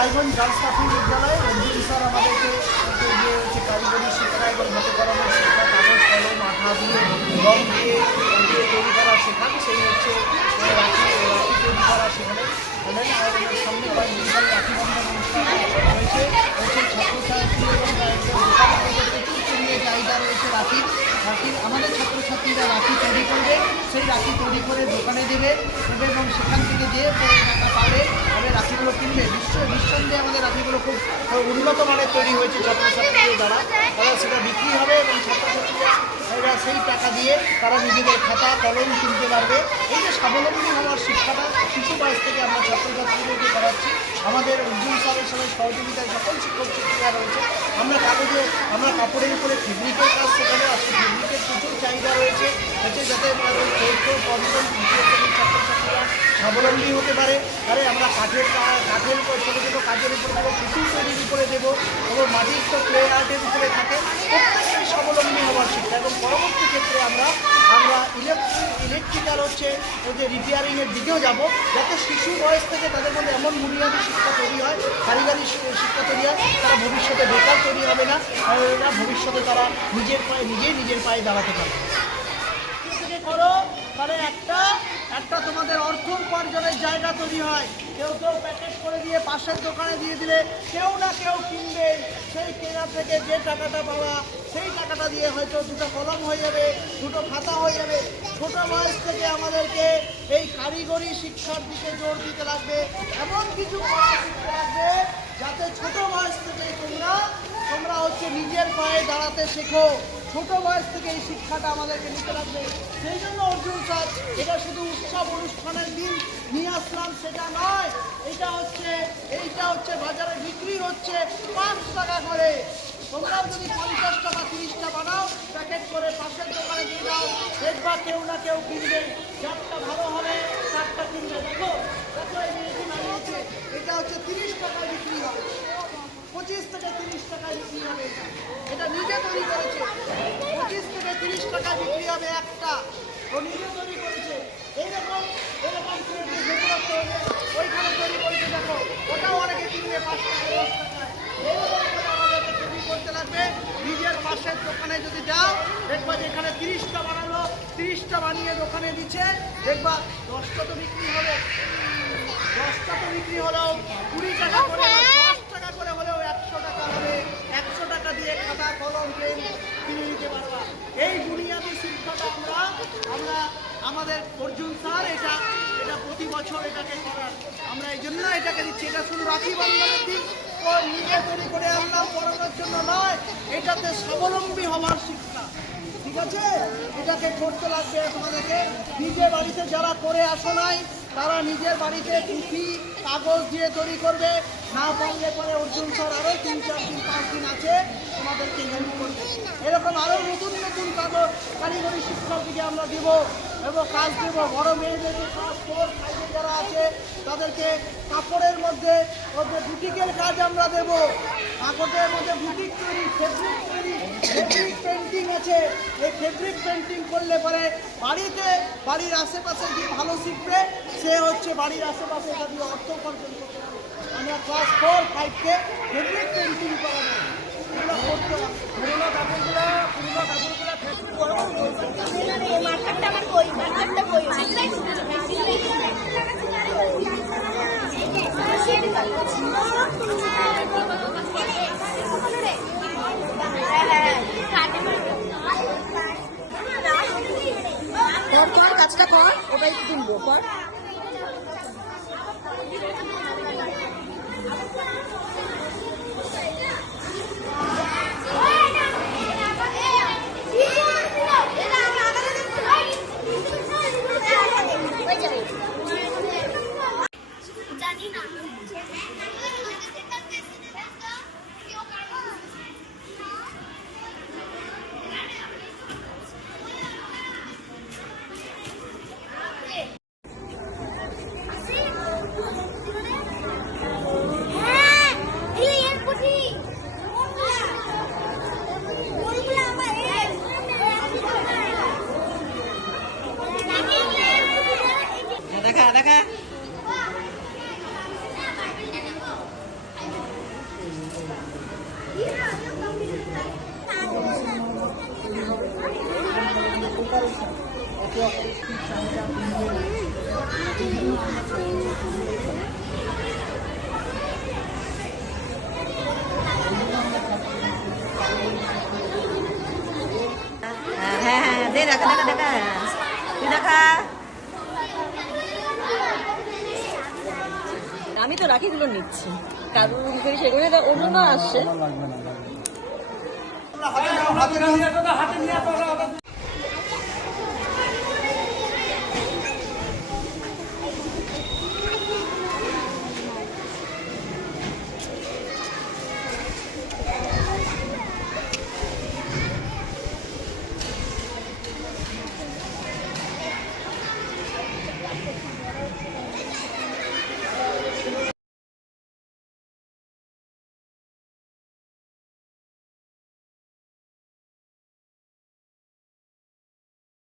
Raiganj girls প্রাথমিক বিদ্যালয়ে Arjun sir আমাদেরকে যে হচ্ছে কারিগরি শিক্ষা এবং হাতে করানো শিক্ষা, কাগজ কলম আঠা দিয়ে রং দিয়ে তৈরি করা শেখান। সেই হচ্ছে রাখি তৈরি করা সেখানে সামনে কয়েকদিন রাখি বন্ধন অনুষ্ঠান হয়েছে। সেই ছাত্রছাত্রী এবং প্রচুর নিয়ে চাহিদা রয়েছে রাখির। আমাদের ছাত্রছাত্রীরা রাখি তৈরি করবে, সেই রাখি তৈরি করে দোকানে দেবে এবং সেখান থেকে যে টাকা পাবে তবে রাখিগুলো কিনবে। নিঃসন্দেহে আমাদের রাখিগুলো খুব উন্নত মানের তৈরি হয়েছে ছাত্রছাত্রীদের দ্বারা। তারা সেটা বিক্রি হবে এবং ছাত্রছাত্রীরা সেই টাকা দিয়ে তারা নিজেদের খাতা কলম কিনতে পারবে। এই যে স্বাবলম্বী হওয়ার শিক্ষাটা শিশু বয়স থেকে আমরা ছাত্রছাত্রীদেরকে করাচ্ছি। আমাদের অর্জুন স্যারের সঙ্গে সহযোগিতায় সকল শিক্ষক শিক্ষিকা রয়েছে। আমরা কাপড়ের উপরে ফেব্রিকের কাজ শেখানো। আজকে ফেব্রিকের প্রচুর চাহিদা রয়েছে যাতে চতুর্থ পঞ্চম তৃতীয় শ্রেণীর ছাত্রছাত্রীরা স্বাবলম্বী হতে পারে। আমরা কাঠের ছোটো ছোটো কাজের উপরে দেবো, পুতুল তৈরির উপরে দেবো এবং মাটির তো ক্লে আর্টের উপরে থাকে। প্রত্যেকেই স্বাবলম্বী হওয়ার শিক্ষা এবং পরবর্তী ক্ষেত্রে আমরা ইলেকট্রিক্যাল হচ্ছে যে রিপেয়ারিংয়ের দিকেও যাব, যাতে শিশু বয়স থেকে তাদের মধ্যে এমন বুনিয়াদী শিক্ষা তৈরি হয়, কারিগরি শিক্ষা তৈরি হয়, তারা ভবিষ্যতে বেকার তৈরি হবে না, ভবিষ্যতে তারা নিজের পায়ে দাঁড়াতে পারবে। করো তাহলে একটা তোমাদের অর্থ উপার্জনের জায়গা তৈরি হয়। কেউ প্যাকেট করে দিয়ে পাশের দোকানে দিয়ে দিলে কেউ না কেউ কিনবে। সেই কেনা থেকে যে টাকাটা পাওয়া সেই টাকাটা দিয়ে হয়তো দুটো কলম হয়ে যাবে, দুটো খাতা হয়ে যাবে। ছোট বয়স থেকে আমাদেরকে এই কারিগরি শিক্ষার দিকে জোর দিতে লাগবে, এমন কিছু শিখতে লাগবে যাতে ছোট বয়স থেকে তোমরা হচ্ছে নিজের পায়ে দাঁড়াতে শেখো। ছোট বয়স থেকে এই শিক্ষাটা আমাদেরকে নিতে লাগবে। সেই জন্য অর্জুন স্যার এটা শুধু উৎসব অনুষ্ঠানের দিন নিয়ে আসলাম সেটা নয়। এইটা হচ্ছে বাজারে বিক্রি হচ্ছে 5 টাকা করে। তোমরা যদি 50 টাকা 30 টাকা বানাও, প্যাকেট করে পাশের দোকানে দিয়ে দাও, দেখবা কেউ না কেউ কিনবে। যারটা ভালো হবে তারটা কিনবে। দেখো এই মেয়েটি বানিয়েছে, এটা হচ্ছে 30 টাকায় বিক্রি হবে, 25 থেকে 30 টাকায় বিক্রি হবে। এটা নিজে তৈরি করেছে, 25 থেকে 30 টাকায় বিক্রি হবে একটা। ও নিজে তৈরি করেছে। এইরকম ওইখানে তৈরি করেছে, দেখো ওটাও অনেকে কিনবে 5 টাকা 10 টাকায়। এইরকম আমাদেরকে তৈরি করতে লাগবে। নিজের পাশের দোকানে যদি যাও, দেখবা যেখানে 30টা বানালো, 30টা বানিয়ে দোকানে দিচ্ছে, দেখবা 10টা তো বিক্রি হবে। 10টা তো বিক্রি হলেও 20 টাকা করে, 10 টাকা করে হলেও 100 টাকা হবে। 100 টাকা দিয়ে খাতা কলম পেন কিনে নিতে পারবা। এই বুনিয়াদী শিক্ষাটা আমরা আমাদের অর্জুন স্যার এটা প্রতি বছর এটাকে করার, আমরা এই জন্য এটাকে দিচ্ছি। এটা শুধু রাখি বন্ধনের দিন নিজে তৈরি করে আনলাম পড়ানোর জন্য নয়, এটাতে স্বাবলম্বী হওয়ার শিক্ষা। ঠিক আছে, এটাকে করতে লাগবে তোমাদেরকে। নিজে বাড়িতে যারা করে আসো নাই তারা নিজের বাড়িতে টুপি কাগজ দিয়ে তৈরি করবে। না পারলে পরে অর্জুন স্যার আরও 3, 4 দিন 5 দিন আছে তোমাদেরকে হেল্প করবে। এরকম আরও নতুন কারিগরি শিক্ষার দিকে আমরা দেব এবং কাজ দেব। বড় মেয়েদেরকে ক্লাস 4, 5 যারা আছে তাদেরকে কাপড়ের মধ্যে বুটিকের কাজ আমরা দেব। কাপড়ের মধ্যে বুটিক তৈরি, ফেব্রিক তৈরি, ফেব্রিক পেন্টিং আছে। এই ফেব্রিক পেন্টিং করলে পরে বাড়ির আশেপাশে যে ভালো শিখবে সে হচ্ছে বাড়ির আশেপাশে এটা দিয়ে অর্থ উপার্জন করতে পারে। আমরা ক্লাস 4, 5কে ফেব্রিক পেন্টিং করাবো। এগুলো করতে হবে। পুরোনো কাপড়গুলো কাজটা কর, ওটাই কিনবো কর। দেখা হ্যাঁ হ্যাঁ দে দেখা দেখা দেখা তুই দেখা। আমি তো রাখিগুলো নিচ্ছি কারণ সেগুলো অন্য না আসছে। হাতে নিয়ে